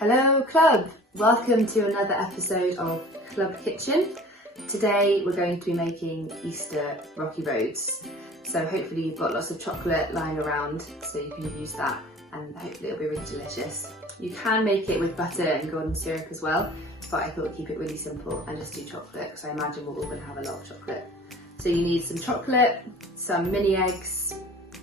Hello Club! Welcome to another episode of Club Kitchen. Today we're going to be making Easter rocky roads. So hopefully you've got lots of chocolate lying around so you can use that and hopefully it'll be really delicious. You can make it with butter and golden syrup as well, but I thought keep it really simple and just do chocolate because I imagine we're all going to have a lot of chocolate. So you need some chocolate, some mini eggs,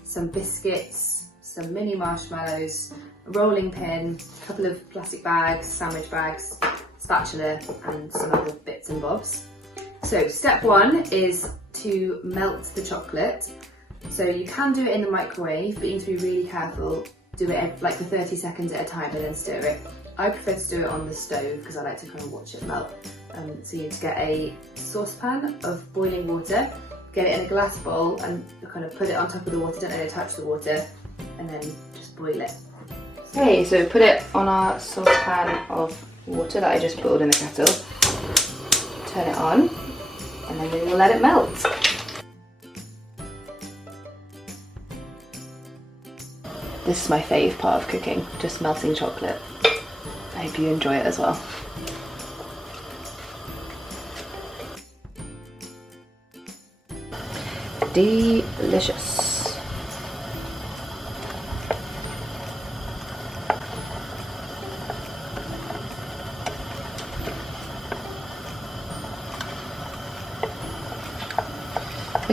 some biscuits, some mini marshmallows, a rolling pin, a couple of plastic bags, sandwich bags, spatula and some other bits and bobs. So step one is to melt the chocolate. So you can do it in the microwave, but you need to be really careful. Do it like for 30 seconds at a time and then stir it. I prefer to do it on the stove because I like to kind of watch it melt. So you need to get a saucepan of boiling water, get it in a glass bowl and kind of put it on top of the water, don't let it touch the water, and then just boil it. Okay, so put it on our saucepan of water that I just boiled in the kettle. Turn it on, and then we will let it melt. This is my fave part of cooking, just melting chocolate. I hope you enjoy it as well. Delicious.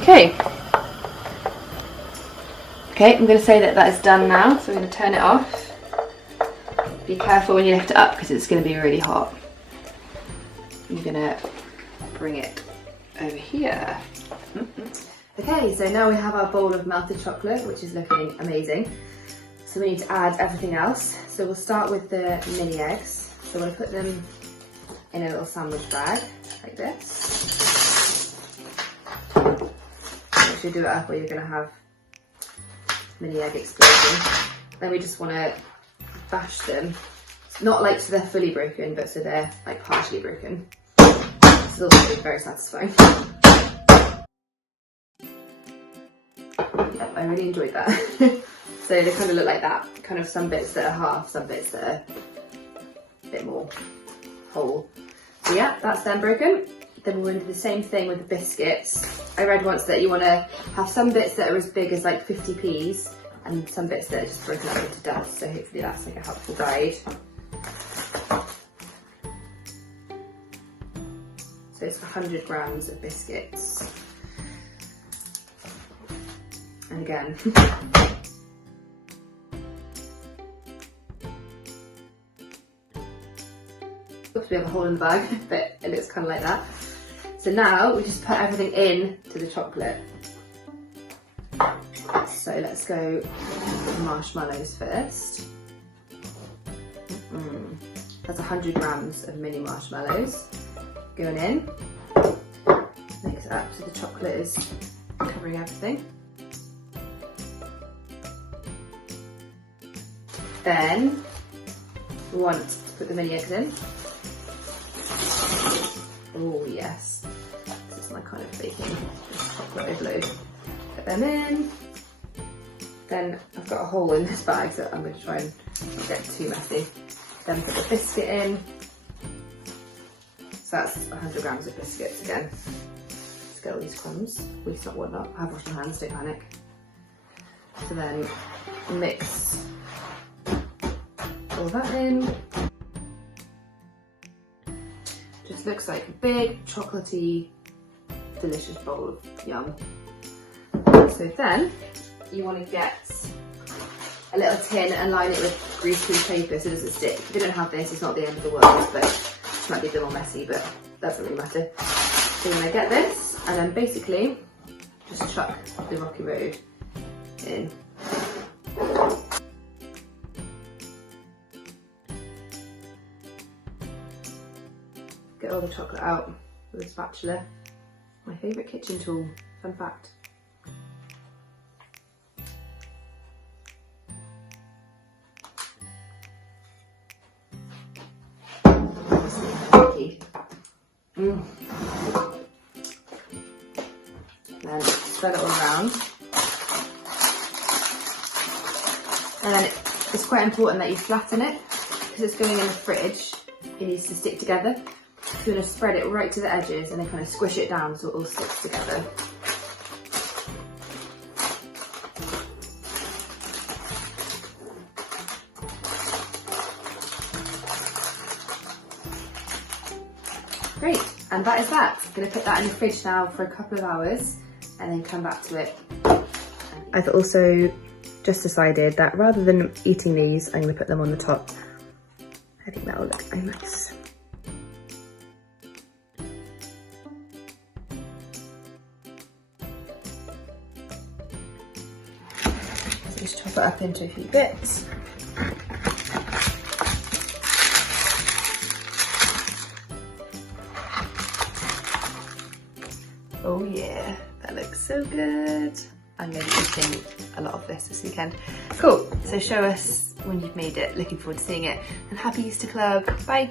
Okay, I'm going to say that is done now, so I'm going to turn it off. Be careful when you lift it up because it's going to be really hot. I'm going to bring it over here. Okay, so now we have our bowl of melted chocolate, which is looking amazing. So we need to add everything else. So we'll start with the mini eggs. So we're going to put them in a little sandwich bag, like this. Make sure you do it up or you're going to have mini egg explosion. Then we just want to bash them. It's not like so they're fully broken, but so they're like partially broken. It's also very satisfying. Yep, I really enjoyed that. So they kind of look like that. Kind of some bits that are half, some bits that are a bit more whole. So yeah, that's them broken. Then we'll do the same thing with the biscuits. I read once that you want to have some bits that are as big as like 50p's and some bits that are just broken up into dust, so hopefully that's like a helpful guide. So it's 100 grams of biscuits. And again, oops, we have a hole in the bag, but it looks kind of like that. So now we just put everything in to the chocolate. So let's go with the marshmallows first. That's 100 grams of mini marshmallows going in. Mix it up so the chocolate is covering everything. Then we want to put the mini eggs in. Oh yes, this is my kind of baking chocolate overload. Put them in. Then I've got a hole in this bag, so I'm going to try and not get too messy. Then put the biscuit in. So that's 100 grams of biscuits again. Let's get all these crumbs. Waste not, whatnot. I've washed my hands, don't panic. So then mix all that in. Just looks like a big chocolatey delicious bowl of yum. So then you want to get a little tin and line it with greaseproof paper so it doesn't stick. If you don't have this, it's not the end of the world, but it might be a bit more messy, but doesn't really matter. So you're going to get this and then basically just chuck the rocky road in. Get all the chocolate out with a spatula. My favourite kitchen tool, fun fact. Then spread it all around. And then it's quite important that you flatten it because it's going in the fridge, it needs to stick together. So you're going to spread it right to the edges and then kind of squish it down so it all sticks together. Great, and that is that. I'm going to put that in the fridge now for a couple of hours and then come back to it. I've also just decided that rather than eating these, I'm going to put them on the top. I think that will look very nice. So just chop it up into a few bits. Oh yeah, that looks so good. I'm going to be eating a lot of this weekend. Cool, so show us when you've made it. Looking forward to seeing it. And happy Easter Club, bye.